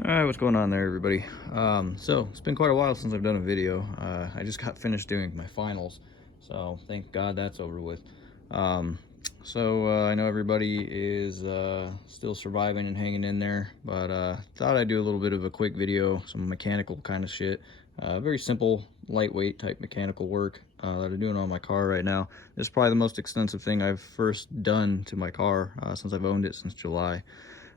Alright, what's going on there, everybody? So it's been quite a while since I've done a video. I just got finished doing my finals, so thank God that's over with. I know everybody is still surviving and hanging in there, but thought I'd do a little bit of a quick video, some mechanical kind of shit. Very simple, lightweight type mechanical work that I'm doing on my car right now. This is probably the most extensive thing I've first done to my car since I've owned it since July.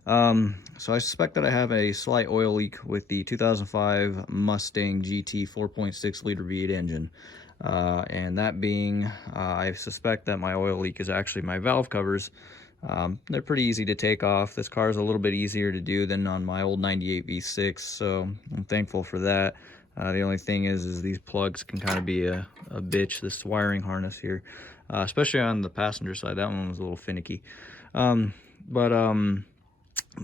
So I suspect that I have a slight oil leak with the 2005 Mustang GT 4.6 liter V8 engine. And that being, I suspect that my oil leak is actually my valve covers. They're pretty easy to take off. This car is a little bit easier to do than on my old 98 V6, so I'm thankful for that. The only thing is these plugs can kind of be a bitch, this wiring harness here, especially on the passenger side. That one was a little finicky. Um, but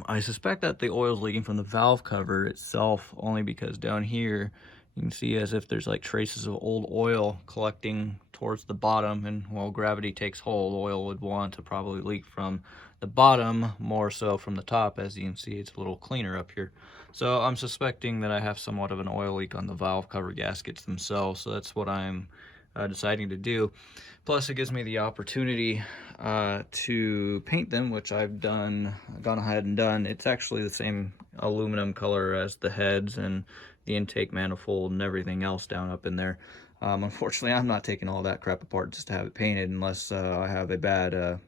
I suspect that the oil's leaking from the valve cover itself, only because down here you can see as if there's like traces of old oil collecting towards the bottom, and while gravity takes hold, oil would want to probably leak from the bottom more so from the top. As you can see, it's a little cleaner up here. So I'm suspecting that I have somewhat of an oil leak on the valve cover gaskets themselves, so that's what I'm deciding to do. Plus, it gives me the opportunity to paint them, which I've gone ahead and done. It's actually the same aluminum color as the heads and the intake manifold and everything else down up in there. Unfortunately, I'm not taking all that crap apart just to have it painted unless I have a bad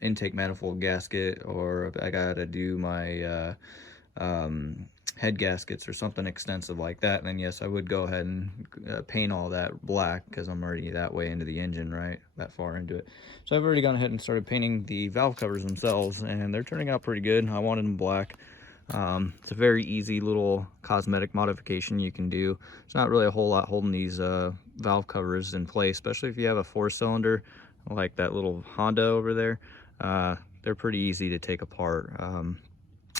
intake manifold gasket, or I gotta do my head gaskets or something extensive like that. And then yes, I would go ahead and paint all that black, because I'm already that way into the engine, right, that far into it. So I've already gone ahead and started painting the valve covers themselves, and they're turning out pretty good. I wanted them black. It's a very easy little cosmetic modification you can do. It's not really a whole lot holding these valve covers in place, especially if you have a 4-cylinder like that little Honda over there. They're pretty easy to take apart.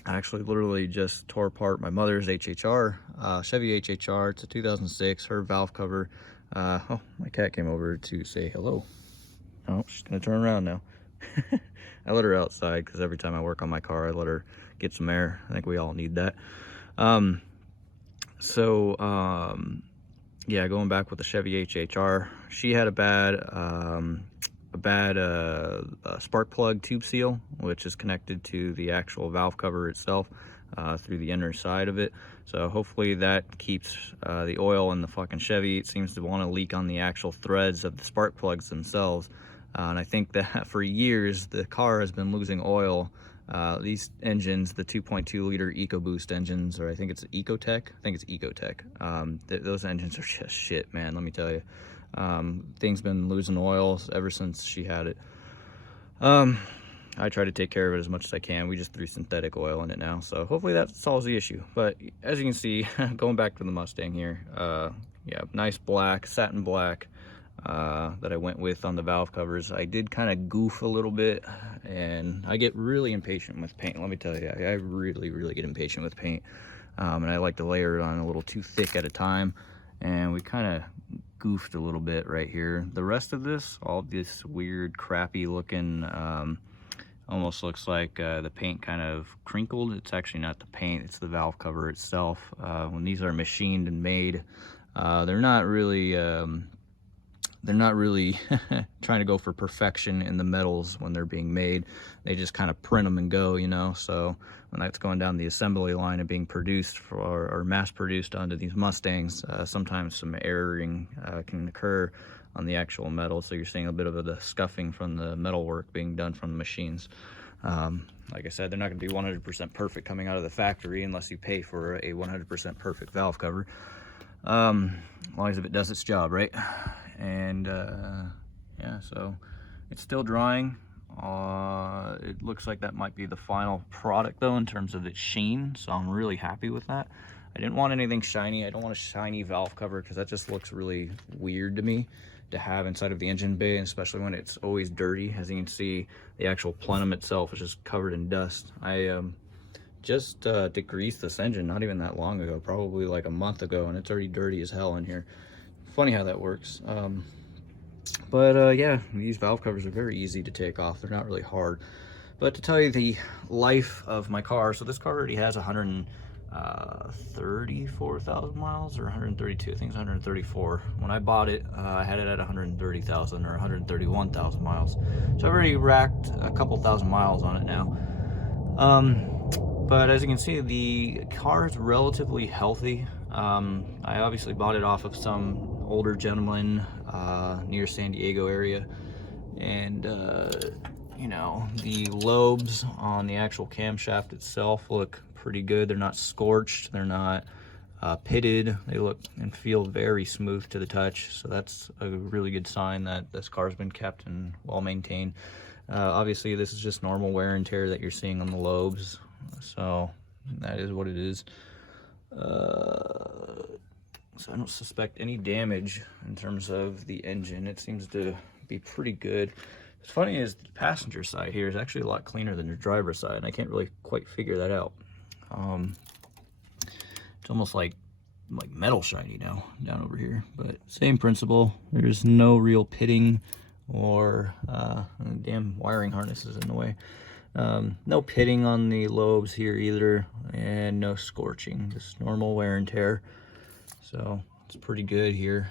I actually literally just tore apart my mother's HHR, Chevy HHR. It's a 2006, her valve cover. Oh, my cat came over to say hello. Oh, she's gonna turn around now. I let her outside because every time I work on my car, I let her get some air. I think we all need that. Um, yeah, going back with the Chevy HHR, she had a bad spark plug tube seal, which is connected to the actual valve cover itself through the inner side of it. So hopefully that keeps the oil in the fucking Chevy. It seems to want to leak on the actual threads of the spark plugs themselves. And I think that for years the car has been losing oil. These engines, the 2.2 liter EcoBoost engines, or I think it's Ecotech. I think it's Ecotech. Those engines are just shit, man. Let me tell you. Thing's been losing oil ever since she had it. I try to take care of it as much as I can. We just threw synthetic oil in it now, so hopefully that solves the issue. But as you can see, going back to the Mustang here, yeah, nice black, satin black, that I went with on the valve covers. I did kind of goof a little bit, and I get really impatient with paint. Let me tell you, I really get impatient with paint, and I like to layer it on a little too thick at a time. And we kind of goofed a little bit right here. The rest of this, all this weird crappy looking, almost looks like the paint kind of crinkled. It's actually not the paint, it's the valve cover itself. When these are machined and made, they're not really trying to go for perfection in the metals when they're being made. They just kind of print them and go, you know. So when that's going down the assembly line and being produced for, or mass produced onto these Mustangs, sometimes some erroring can occur on the actual metal. So you're seeing a bit of the scuffing from the metal work being done from the machines. Like I said, they're not going to be 100% perfect coming out of the factory unless you pay for a 100% perfect valve cover. As long as it does its job, right? And yeah, so it's still drying. It looks like that might be the final product though in terms of its sheen, so I'm really happy with that. I didn't want anything shiny. I don't want a shiny valve cover because that just looks really weird to me to have inside of the engine bay, and especially when it's always dirty. As you can see, the actual plenum itself is just covered in dust. I just degreased this engine not even that long ago, probably like a month ago, and it's already dirty as hell in here. Funny how that works. Yeah, these valve covers are very easy to take off. They're not really hard. But to tell you the life of my car, so this car already has 134,000 miles or 132. I think it's 134. When I bought it, I had it at 130,000 or 131,000 miles. So I've already racked a couple thousand miles on it now. But as you can see, the car is relatively healthy. I obviously bought it off of some older gentleman near San Diego area, and you know, the lobes on the actual camshaft itself look pretty good. They're not scorched, they're not pitted. They look and feel very smooth to the touch, so that's a really good sign that this car's been kept and well maintained. Obviously this is just normal wear and tear that you're seeing on the lobes, so that is what it is. So I don't suspect any damage in terms of the engine. It seems to be pretty good. What's funny is the passenger side here is actually a lot cleaner than the driver's side, and I can't really quite figure that out. It's almost like metal shiny now down over here, but same principle. There's no real pitting or damn wiring harnesses in the way. No pitting on the lobes here either, and no scorching, just normal wear and tear. So it's pretty good here.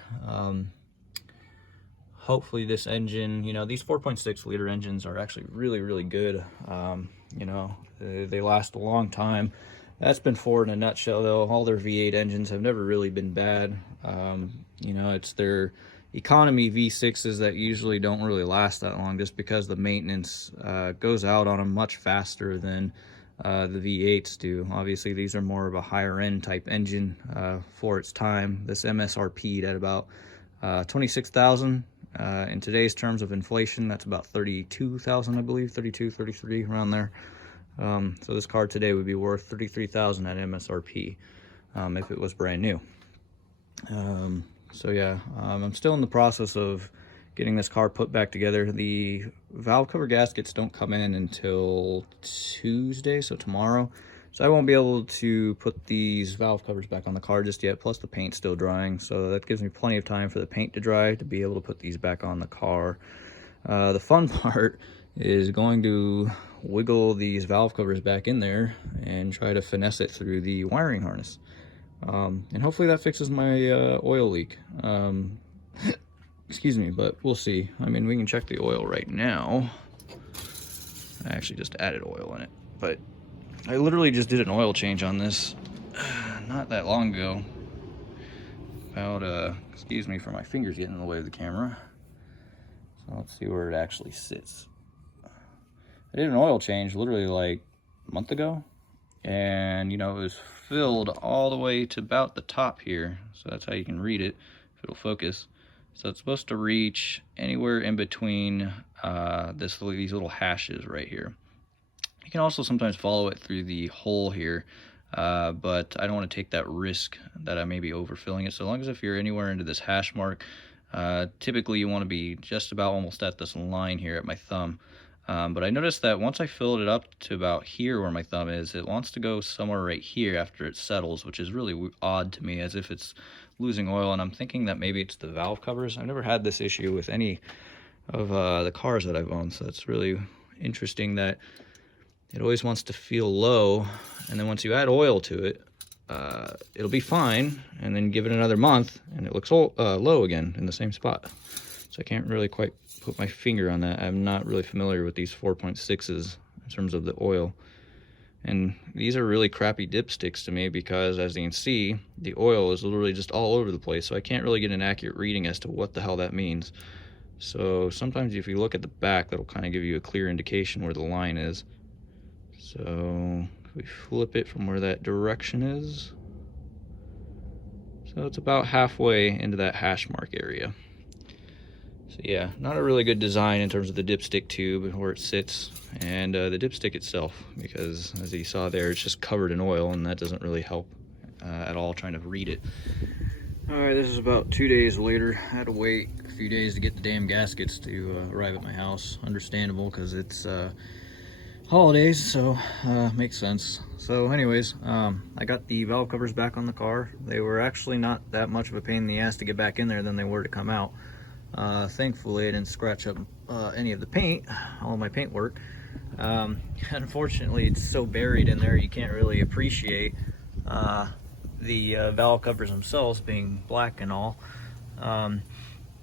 Hopefully this engine, you know, these 4.6 liter engines are actually really good. You know, they last a long time. That's been Ford in a nutshell, though. All their V8 engines have never really been bad. You know, it's their economy V6s that usually don't really last that long, just because the maintenance goes out on them much faster than the V8s do. Obviously these are more of a higher end type engine for its time. This MSRP'd at about 26,000. In today's terms of inflation, that's about 32,000, I believe, 32, 33, around there. So this car today would be worth 33,000 at MSRP if it was brand new. So yeah, I'm still in the process of getting this car put back together. The valve cover gaskets don't come in until Tuesday, so tomorrow. So I won't be able to put these valve covers back on the car just yet, plus the paint's still drying. So that gives me plenty of time for the paint to dry to be able to put these back on the car. The fun part is going to wiggle these valve covers back in there and try to finesse it through the wiring harness. And hopefully that fixes my oil leak. Excuse me, but we'll see. I mean, we can check the oil right now. I actually just added oil in it, but I literally just did an oil change on this not that long ago. About, excuse me for my fingers getting in the way of the camera. So let's see where it actually sits. I did an oil change literally like a month ago, and you know, it was filled all the way to about the top here, so that's how you can read it if it'll focus. So it's supposed to reach anywhere in between these little hashes right here. You can also sometimes follow it through the hole here, but I don't want to take that risk that I may be overfilling it. So long as if you're anywhere into this hash mark, typically you want to be just about almost at this line here at my thumb. But I noticed that once I filled it up to about here where my thumb is, it wants to go somewhere right here after it settles, which is really odd to me, as if it's losing oil. And I'm thinking that maybe it's the valve covers. I've never had this issue with any of the cars that I've owned, so it's really interesting that it always wants to feel low, and then once you add oil to it, it'll be fine, and then give it another month and it looks low again in the same spot. So I can't really quite put my finger on that. I'm not really familiar with these 4.6s in terms of the oil. And these are really crappy dipsticks to me, because as you can see, the oil is literally just all over the place, so I can't really get an accurate reading as to what the hell that means. So sometimes if you look at the back, that'll kind of give you a clear indication where the line is. So if we flip it from where that direction is, so it's about halfway into that hash mark area. So yeah, not a really good design in terms of the dipstick tube where it sits, and the dipstick itself, because as you saw there, it's just covered in oil, and that doesn't really help at all trying to read it. Alright, this is about 2 days later. I had to wait a few days to get the damn gaskets to arrive at my house. Understandable, because it's holidays, so makes sense. So anyways, I got the valve covers back on the car. They were actually not that much of a pain in the ass to get back in there than they were to come out. Thankfully I didn't scratch up any of the paint, all of my paint work. Unfortunately, it's so buried in there you can't really appreciate the valve covers themselves being black and all.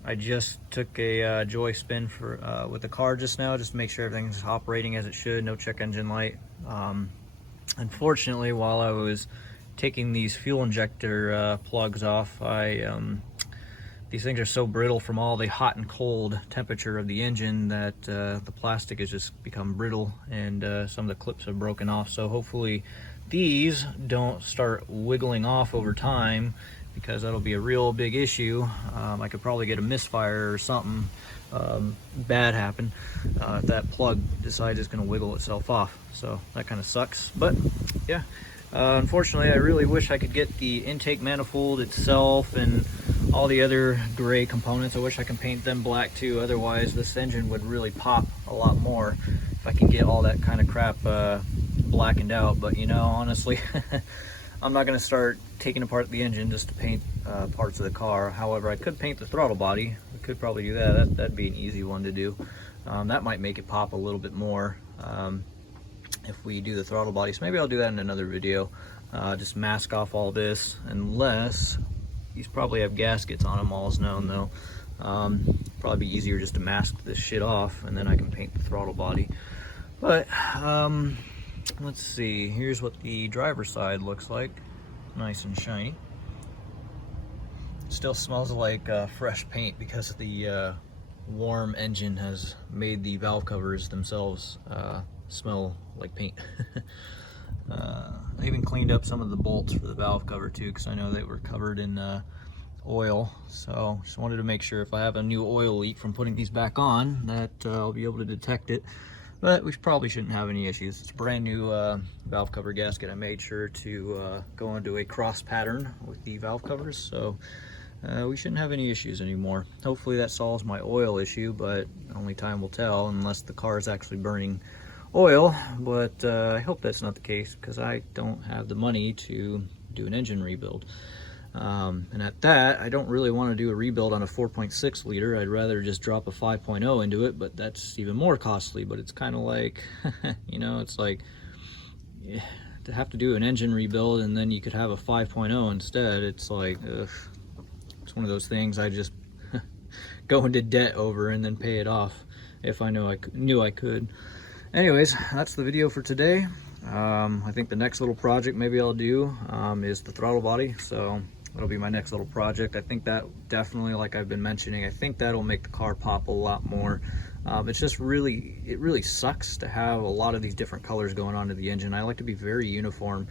I just took a joy spin with the car just now, just to make sure everything's operating as it should, no check engine light. Unfortunately, while I was taking these fuel injector plugs off, these things are so brittle from all the hot and cold temperature of the engine that the plastic has just become brittle, and some of the clips have broken off. So hopefully these don't start wiggling off over time, because that'll be a real big issue. I could probably get a misfire or something bad happen if that plug decides it's going to wiggle itself off. So that kind of sucks. But yeah, unfortunately, I really wish I could get the intake manifold itself and all the other gray components. I wish I could paint them black too. Otherwise, this engine would really pop a lot more if I can get all that kind of crap blackened out. But you know, honestly, I'm not going to start taking apart the engine just to paint parts of the car. However, I could paint the throttle body. I could probably do that. That'd be an easy one to do. That might make it pop a little bit more if we do the throttle body. So maybe I'll do that in another video. Just mask off all this, unless these probably have gaskets on them, all is known though. Probably be easier just to mask this shit off, and then I can paint the throttle body. But let's see, here's what the driver's side looks like. Nice and shiny. Still smells like fresh paint, because the warm engine has made the valve covers themselves smell like paint. I even cleaned up some of the bolts for the valve cover too, because I know they were covered in oil. So just wanted to make sure if I have a new oil leak from putting these back on, that I'll be able to detect it. But we probably shouldn't have any issues. It's a brand new valve cover gasket. I made sure to go into a cross pattern with the valve covers, so we shouldn't have any issues anymore. Hopefully that solves my oil issue, but only time will tell, unless the car is actually burning oil. But I hope that's not the case, because I don't have the money to do an engine rebuild. And at that, I don't really want to do a rebuild on a 4.6 liter. I'd rather just drop a 5.0 into it, but that's even more costly. But it's kind of like, you know, it's like, yeah, to have to do an engine rebuild and then you could have a 5.0 instead. It's like, ugh, it's one of those things I just go into debt over and then pay it off if I knew I could. Anyways, that's the video for today. I think the next little project maybe I'll do is the throttle body. So that'll be my next little project. I think that definitely, like I've been mentioning, I think that'll make the car pop a lot more. It's just it really sucks to have a lot of these different colors going on to the engine. I like to be very uniform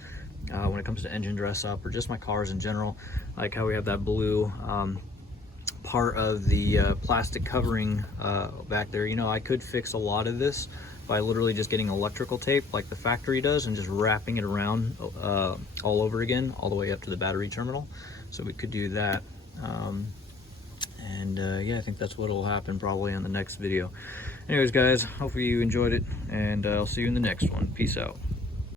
when it comes to engine dress up, or just my cars in general. Like how we have that blue part of the plastic covering back there. You know, I could fix a lot of this by literally just getting electrical tape like the factory does and just wrapping it around all over again, all the way up to the battery terminal. So we could do that. Yeah, I think that's what will happen probably on the next video. Anyways guys, hopefully you enjoyed it, and I'll see you in the next one. Peace out.